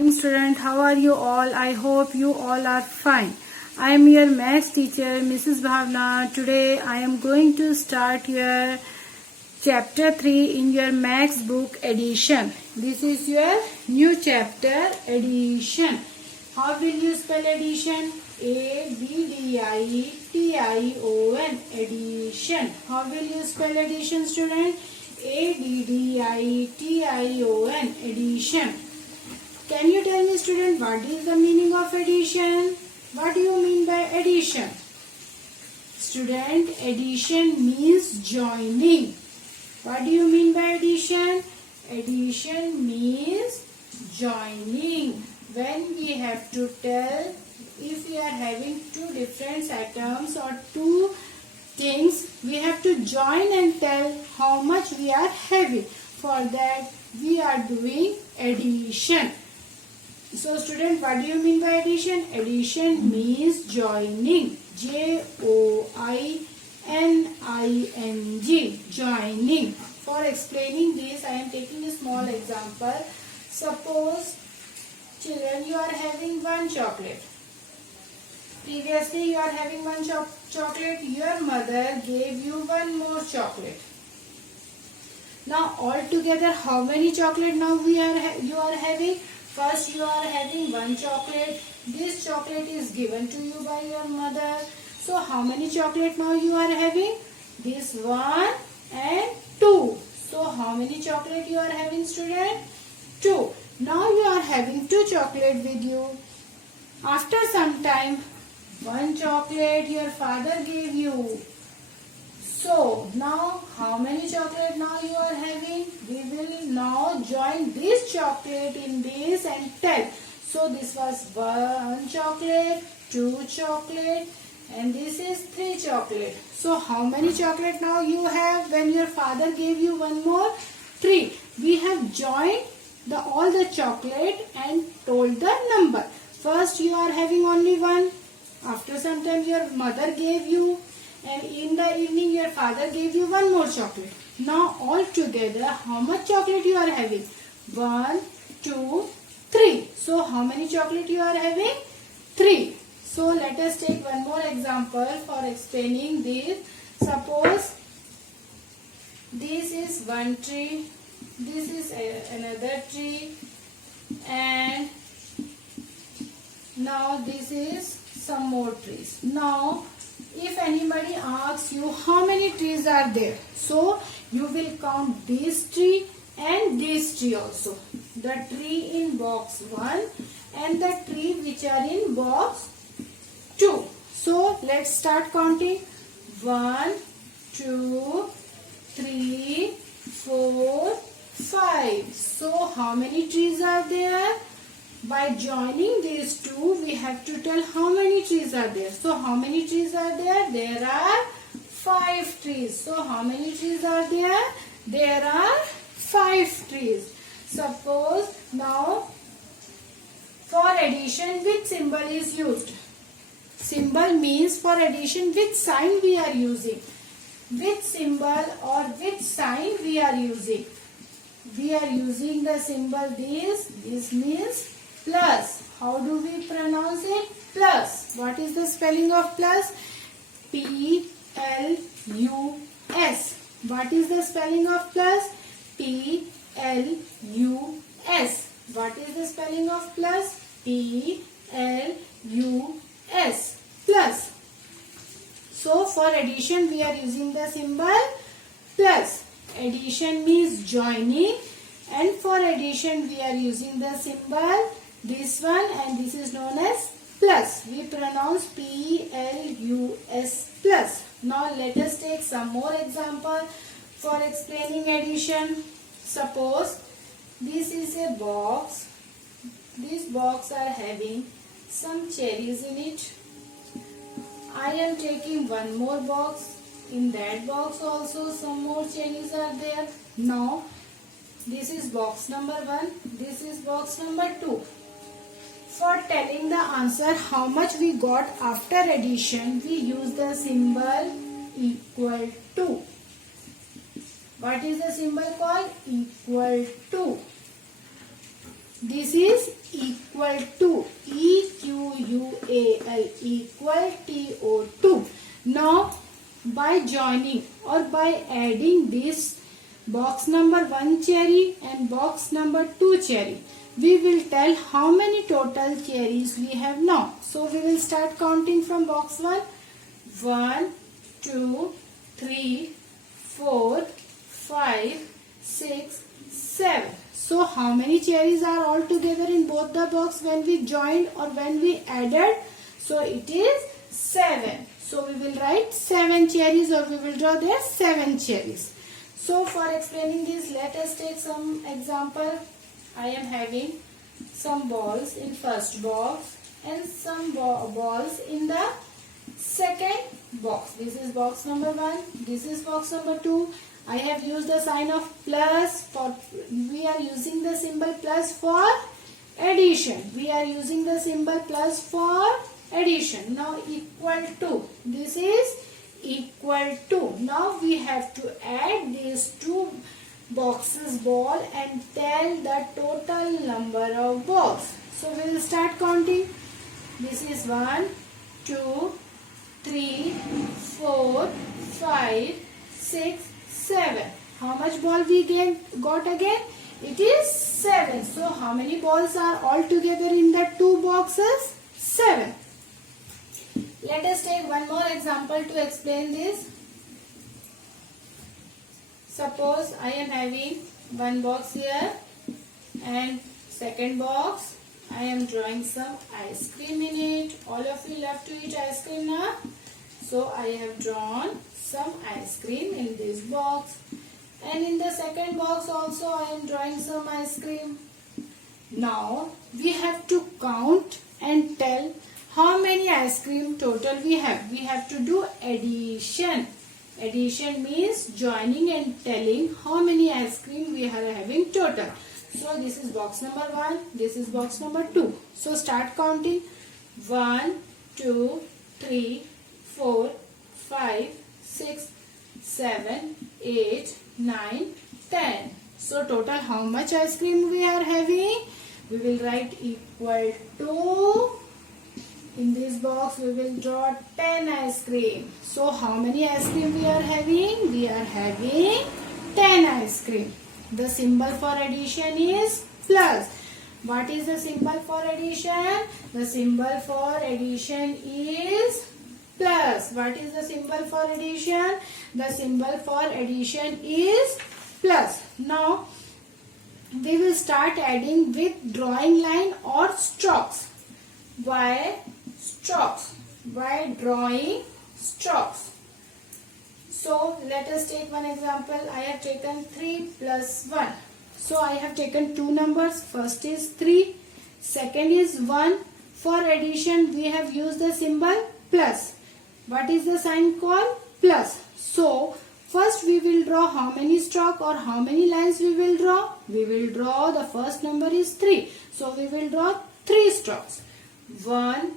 morning, student. How are you all? I hope you all are fine. I am your maths teacher, Mrs. Bhavna. Today I am going to start your chapter 3 in your maths book, addition. This is your new chapter, addition. How will you spell addition? A-D-D-I-T-I-O-N, addition. How will you spell addition, student? A-D-D-I-T-I-O-N, addition. Can you tell me, student, what is the meaning of addition? What do you mean by addition? Student, addition means joining. What do you mean by addition? Addition means joining. When we have to tell, if we are having two different atoms or two things, we have to join and tell how much we are having. For that, we are doing addition. So, student, what do you mean by addition? Addition means joining. J-O-I-N-I-N-G, joining. For explaining this, I am taking a small example. Suppose, children, you are having one chocolate. Previously, you are having one chocolate. Your mother gave you one more chocolate. Now, altogether, how many chocolate now you are having? First, you are having one chocolate. This chocolate is given to you by your mother. So, how many chocolate now you are having? This one and two. So, how many chocolate you are having, student? Two. Now, you are having two chocolate with you. After some time, one chocolate your father gave you. So, now how many chocolate now you are having? We will now join this chocolate in this and tell. So, this was one chocolate, two chocolate, and this is three chocolate. So, how many chocolate now you have when your father gave you one more? Three. We have joined all the chocolate and told the number. First, you are having only one. After some time, your mother gave you, and in the evening, your father gave you one more chocolate. Now, all together, how much chocolate you are having? 1, 2, 3. So, how many chocolate you are having? 3. So, let us take one more example for explaining this. Suppose, this is one tree, this is another tree, and now this is some more trees. Now, if anybody asks you how many trees are there, so you will count this tree and this tree also. The tree in box 1 and the tree which are in box 2. So, let's start counting. 1, 2, 3, 4, 5. So, how many trees are there? By joining these two, we have to tell how many trees are there. So, how many trees are there? There are 5 trees. So, how many trees are there? There are 5 trees. Suppose, now, for addition, which symbol is used? Symbol means for addition, which sign we are using? Which symbol or which sign we are using? We are using the symbol this. This means plus. How do we pronounce it? Plus. What is the spelling of plus? P-L-U-S. What is the spelling of plus? P-L-U-S. What is the spelling of plus? P-L-U-S. Plus. So, for addition, we are using the symbol plus. Addition means joining, and for addition, we are using the symbol this one, and this is known as plus. We pronounce P-L-U-S, plus. Now, let us take some more example for explaining addition. Suppose, this is a box. This box are having some cherries in it. I am taking one more box. In that box also some more cherries are there. Now, this is box number 1. This is box number 2. For telling the answer how much we got after addition, we use the symbol equal to. What is the symbol called? Equal to. This is equal equal to, EQUAL, equal TO2. Now by joining or by adding this box number 1 cherry and box number 2 cherry, we will tell how many total cherries we have now. So we will start counting from box 1. 1, 2, 3, 4, 5, 6, 7. So how many cherries are all together in both the box when we joined or when we added? So it is 7. So we will write 7 cherries, or we will draw there 7 cherries. So for explaining this, let us take some example. I am having some balls in first box and some balls in the second box. This is box number 1. This is box number 2. I have used the sign of plus. We are using the symbol plus for addition. We are using the symbol plus for addition. Now equal to. This is equal to. Now we have to add these two boxes ball and tell the total number of balls. So we will start counting. This is 1, 2, 3, 4, 5, 6, 7. How much ball we got again? It is 7. So how many balls are all together in the two boxes? 7. Let us take one more example to explain this. Suppose I am having one box here and second box. I am drawing some ice cream in it. All of you love to eat ice cream now. So I have drawn some ice cream in this box. And in the second box also I am drawing some ice cream. Now we have to count and tell how many ice cream total we have. We have to do addition. Addition means joining and telling how many ice cream we are having total. So this is box number 1. This is box number 2. So start counting. 1, 2, 3, 4, 5, 6, 7, 8, 9, 10. So total how much ice cream we are having? We will write equal to. In this box we will draw 10 ice cream. So how many ice cream we are having? We are having 10 ice cream. The symbol for addition is plus. What is the symbol for addition? The symbol for addition is plus. What is the symbol for addition? The symbol for addition is plus. Now we will start adding with drawing line or strokes. Why strokes? Why drawing strokes? So let us take one example. I have taken 3 plus 1. So I have taken two numbers. First is 3. Second is 1. For addition we have used the symbol plus. What is the sign called? Plus. So first we will draw how many strokes or how many lines we will draw? We will draw, the first number is 3. So we will draw 3 strokes. 1,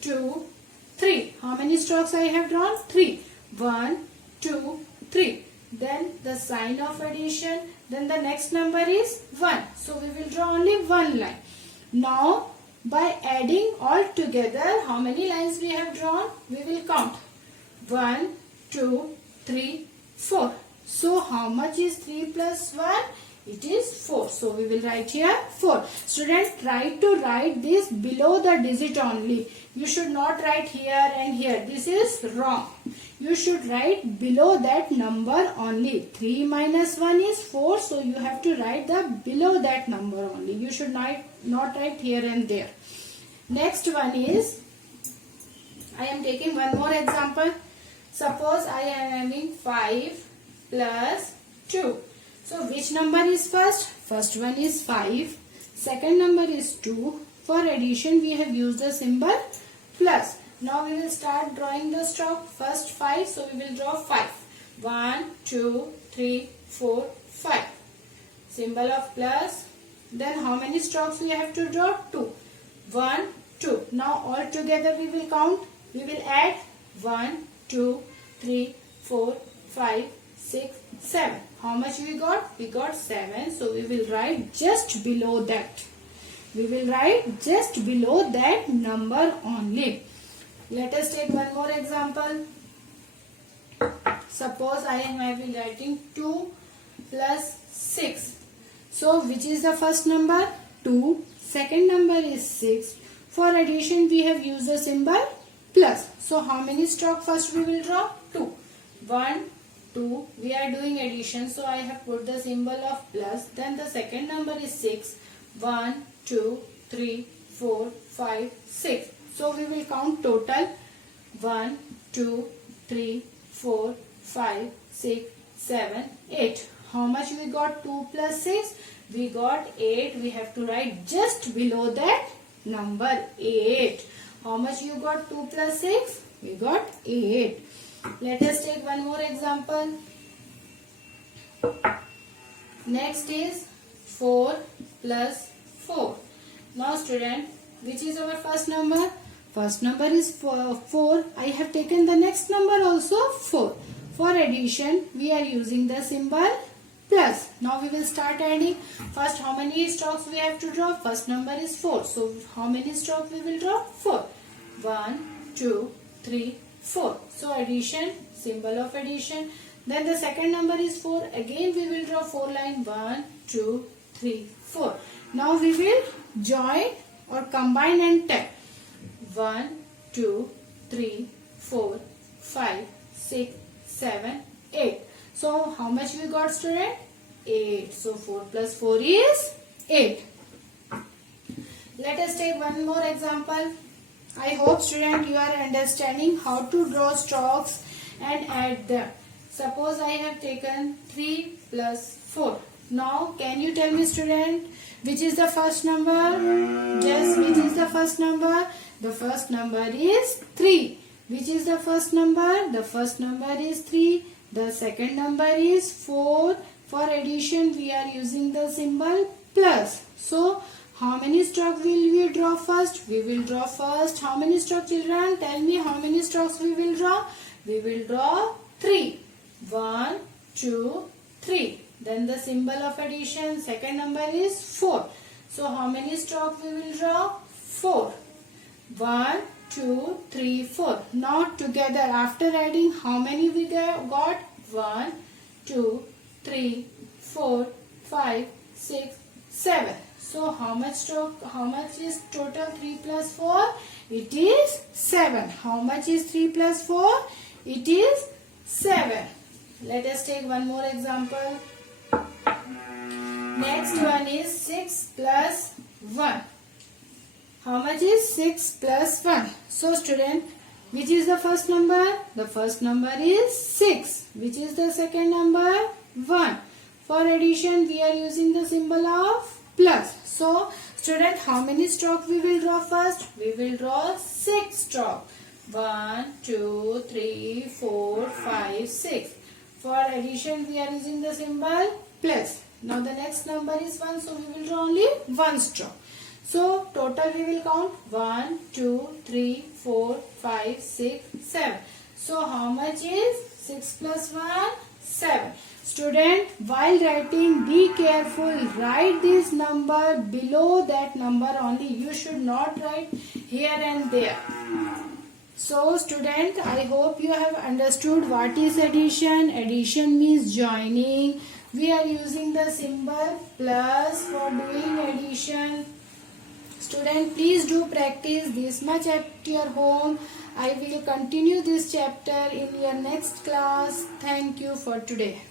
2, 3. How many strokes I have drawn? 3. 1, 2, 3. Then the sign of addition. Then the next number is 1. So we will draw only one line. Now by adding all together, how many lines we have drawn? We will count. 1, 2, 3, 4. So how much is 3 plus 1? It is 4. So we will write here 4. Student, try to write this below the digit only. You should not write here and here. This is wrong. You should write below that number only. 3 minus 1 is 4. So you have to write the below that number only. You should not write here and there. Next one is, I am taking one more example. Suppose I am having 5 plus 2. So which number is first? First one is 5. Second number is 2. For addition we have used the symbol plus. Now we will start drawing the stroke. First 5. So we will draw 5. 1, 2, 3, 4, 5. Symbol of plus. Then how many strokes we have to draw? 2. 1, 2. Now all together we will count. We will add 1, 2, 3, 4, 5, 6, 7. How much we got? We got 7. So we will write just below that. We will write just below that number only. Let us take one more example. Suppose I am writing 2 plus 6. So which is the first number? 2. Second number is 6. For addition we have used the symbol plus. So how many stroke first we will draw? 2. 1, 2. We are doing addition, so I have put the symbol of plus. Then the second number is 6. 1, 2, 3, 4, 5, 6. So we will count total 1, 2, 3, 4, 5, 6, 7, 8. How much we got? 2 plus 6? We got 8. We have to write just below that number 8. How much you got? 2 plus 6? We got 8. Let us take one more example. Next is 4 plus 4. Now student, which is our first number? First number is 4. I have taken the next number also 4. For addition, we are using the symbol plus. Now we will start adding. First, how many strokes we have to draw? First number is 4. So how many strokes we will draw? 4. 1, 2, 3, 4. So addition, symbol of addition. Then the second number is 4. Again we will draw 4 line. 1, 2, 3, 4. Now we will join or combine and take. 1, 2, 3, 4, 5, 6, 7, 8. So how much we got, student? 8. So 4 plus 4 is 8. Let us take one more example. I hope student you are understanding how to draw strokes and add them. Suppose I have taken 3 plus 4. Now can you tell me, student, which is the first number? Yes, which is the first number? The first number is 3. Which is the first number? The first number is 3. The second number is 4. For addition we are using the symbol plus. So how many strokes will we draw first? We will draw first. How many strokes, children? Tell me how many strokes we will draw? We will draw 3. 1, 2, 3. Then the symbol of addition, second number is 4. So how many strokes we will draw? 4. 1, 2, 3, 4. Now together after adding, how many we got? 1, 2, 3, 4, 5, 6, 7. So how much stroke? How much is total 3 plus 4? It is 7. How much is 3 plus 4? It is 7. Let us take one more example. Next one is 6 plus 1. How much is 6 plus 1? So student, which is the first number? The first number is 6. Which is the second number? 1. For addition we are using the symbol of plus. So student, how many strokes we will draw first? We will draw 6 strokes. 1, 2, 3, 4, 5, 6. For addition we are using the symbol plus. Now the next number is 1, so we will draw only 1 stroke. So total we will count 1, 2, 3, 4, 5, 6, 7. So how much is 6 plus 1? 7. Student, while writing, be careful. Write this number below that number only. You should not write here and there. So student, I hope you have understood what is addition. Addition means joining. We are using the symbol plus for doing addition. Student, please do practice this much at your home. I will continue this chapter in your next class. Thank you for today.